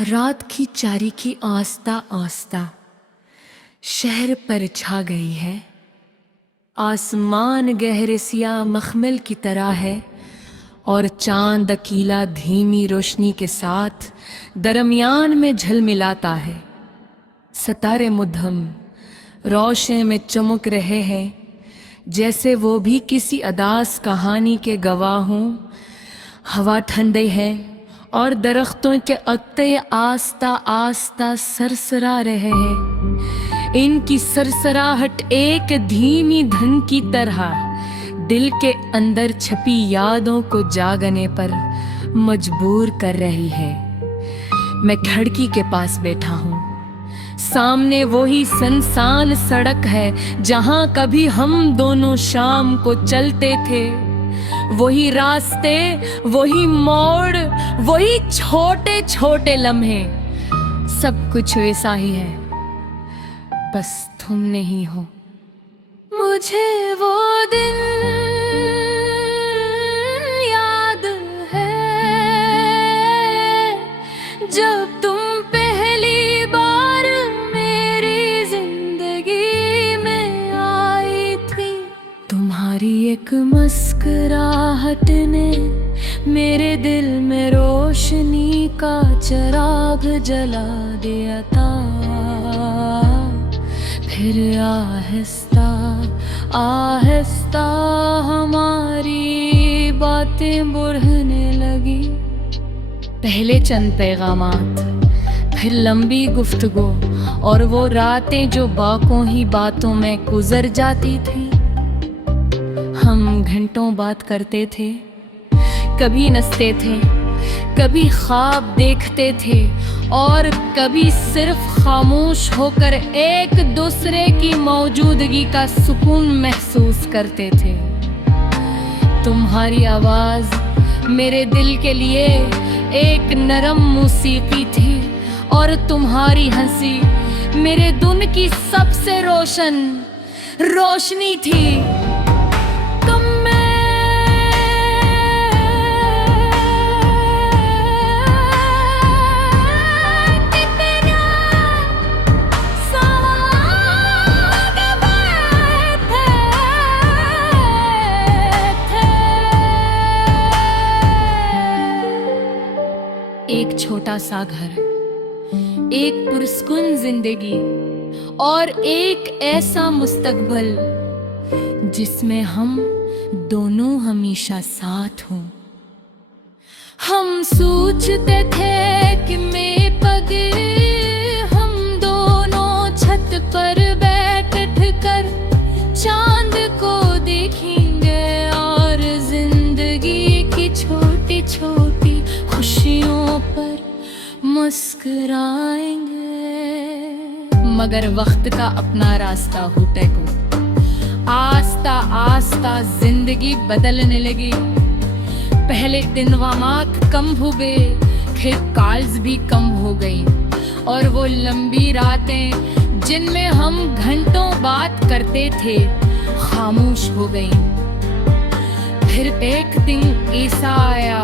रात की चारी की आस्ता आस्ता शहर पर छा गई है। आसमान गहरे सिया मखमल की तरह है और चांद अकीला धीमी रोशनी के साथ दरमियान में झलमिलाता है। सितारे मुद्दम रोशनी में चमक रहे हैं, जैसे वो भी किसी अदास कहानी के गवाह हों। हवा ठंडी है और दरख्तों के अत्ते आस्ता आस्ता सरसरा रहे हैं। इनकी सरसराहट एक धीमी धन की तरह दिल के अंदर छपी यादों को जागने पर मजबूर कर रही है। मैं खिड़की के पास बैठा हूँ। सामने वही सुनसान सड़क है जहाँ कभी हम दोनों शाम को चलते थे। वही रास्ते, वही मोड़, वही छोटे छोटे लम्हे, सब कुछ वैसा ही है, बस तुम नहीं हो। मुझे वो दिन याद है जब तुम पहली बार मेरी जिंदगी में आई थी। तुम्हारी एक मुस्कुराहट ने मेरे दिल में रोशनी का चिराग जला दिया था। फिर आहिस्ता आहिस्ता हमारी बातें बढ़ने लगी। पहले चंद पैगामात, फिर लंबी गुफ्तगू और वो रातें जो बाकों ही बातों में गुजर जाती थी। हम घंटों बात करते थे, कभी नसते थे, कभी ख्वाब देखते थे और कभी सिर्फ खामोश होकर एक दूसरे की मौजूदगी का सुकून महसूस करते थे। तुम्हारी आवाज़ मेरे दिल के लिए एक नरम मौसीकी थी और तुम्हारी हंसी मेरे दिन की सबसे रोशन रोशनी थी। एक छोटा सा घर, एक पुरस्कुन जिंदगी और एक ऐसा मुस्तकबल जिसमें हम दोनों हमेशा साथ हों। हम सोचते थे कि मैं पगे हम दोनों छत पर बैठ कर चांद को देखेंगे और जिंदगी की छोटी छोटी खुशियों पर मुस्कुराएंगे। मगर वक्त का अपना रास्ता होते को आस्ता आस्ता जिंदगी बदलने लगी। पहले दिन वामात कम हो गए, फिर कॉल्स भी कम हो गई और वो लंबी रातें जिनमें हम घंटों बात करते थे खामोश हो गई। फिर एक दिन ऐसा आया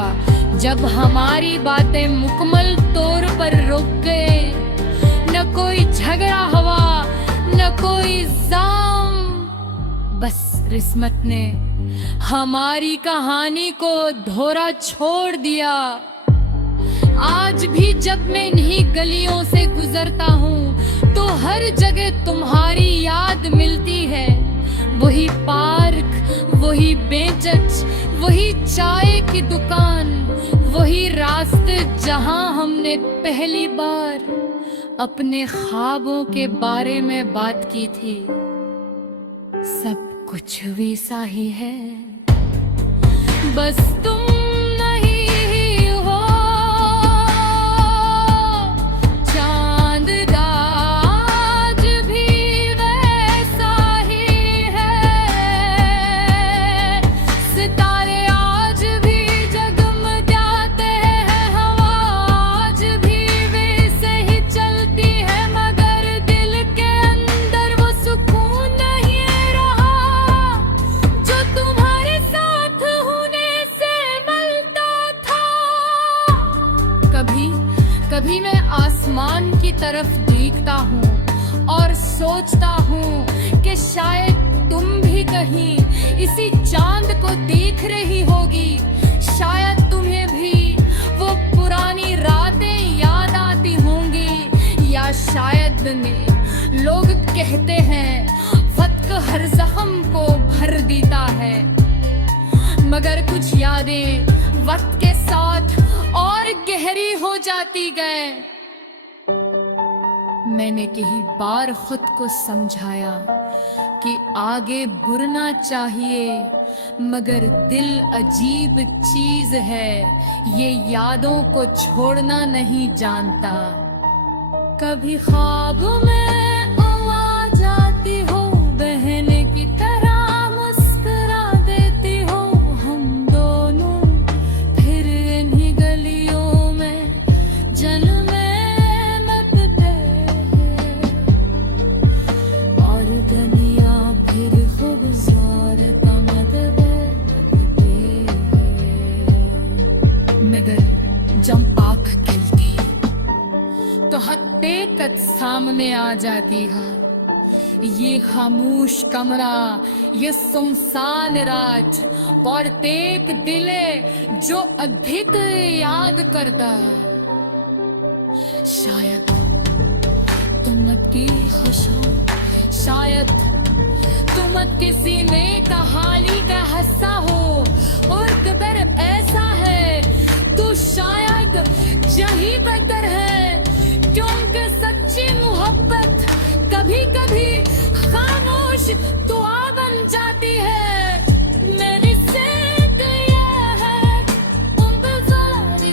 जब हमारी बातें मुकम्मल तौर पर रुक गए। न कोई झगड़ा हुआ, न कोई जाम, बस किस्मत ने हमारी कहानी को धोरा छोड़ दिया। आज भी जब मैं इन्हीं गलियों से गुजरता हूँ तो हर जगह तुम्हारी याद मिलती है। वही पार्क, वही बेंच, वही चाय की दुकान, वही रास्ते जहां हमने पहली बार अपने ख्वाबों के बारे में बात की थी। सब कुछ वैसा ही है, बस तुम नहीं हो। चांद आज भी वैसा ही है, सितारे आज भी जगमगाते हैं, हवा आज भी वैसे ही चलती है, मगर दिल के अंदर वो सुकून नहीं रहा जो तुम्हारे साथ होने से आसमान की तरफ देखता हूँ और सोचता हूँ कि शायद तुम भी कहीं इसी चांद को देख रही होगी। शायद तुम्हें भी वो पुरानी रातें याद आती होंगी, या शायद लोग कहते हैं वक्त हर जख्म को भर देता है, मगर कुछ यादें वक्त के साथ और गहरी हो जाती गए। मैंने कई बार खुद को समझाया कि आगे बढ़ना चाहिए, मगर दिल अजीब चीज है, ये यादों को छोड़ना नहीं जानता। कभी ख्वाब में आ जाती हो, बहन की तरह मुस्कुरा देती हो, हम दोनों फिर इन्हीं गलियों में जन्मे लगते हैं, और दुनिया फिर खूबसूरत लगती है। मगर जब आँख खुलती तो हकीकत सामने आ जाती है। ये खामोश कमरा, ये सुनसान रात, और एक दिल जो अधिक याद करता है। शायद तुम की खुश हो, शायद तुम किसी ने कहानी का हिस्सा हो, और अगर ऐसा है तो शायद यही बेहतर है, क्योंकि सच्ची मोहब्बत कभी कभी खामोश दुआ बन जाती है। मेरी सेहत ये है, उम्र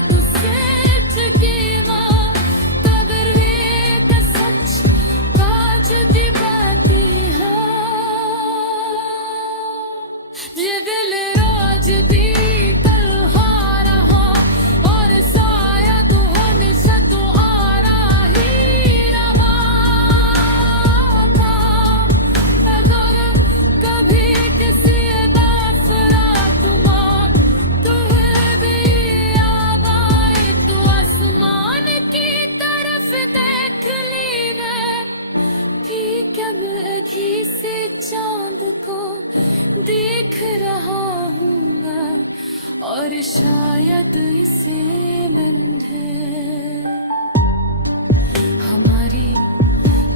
तुझसे चुकी माँ, कबर एक सच काज दी बाती है। ये दिल रोज भी चांद को देख रहा हूँ मैं, और शायद इसे मंद है हमारी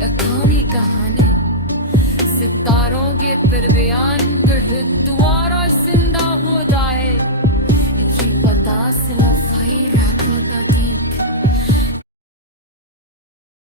अखानी कहानी, सितारों के दरमियान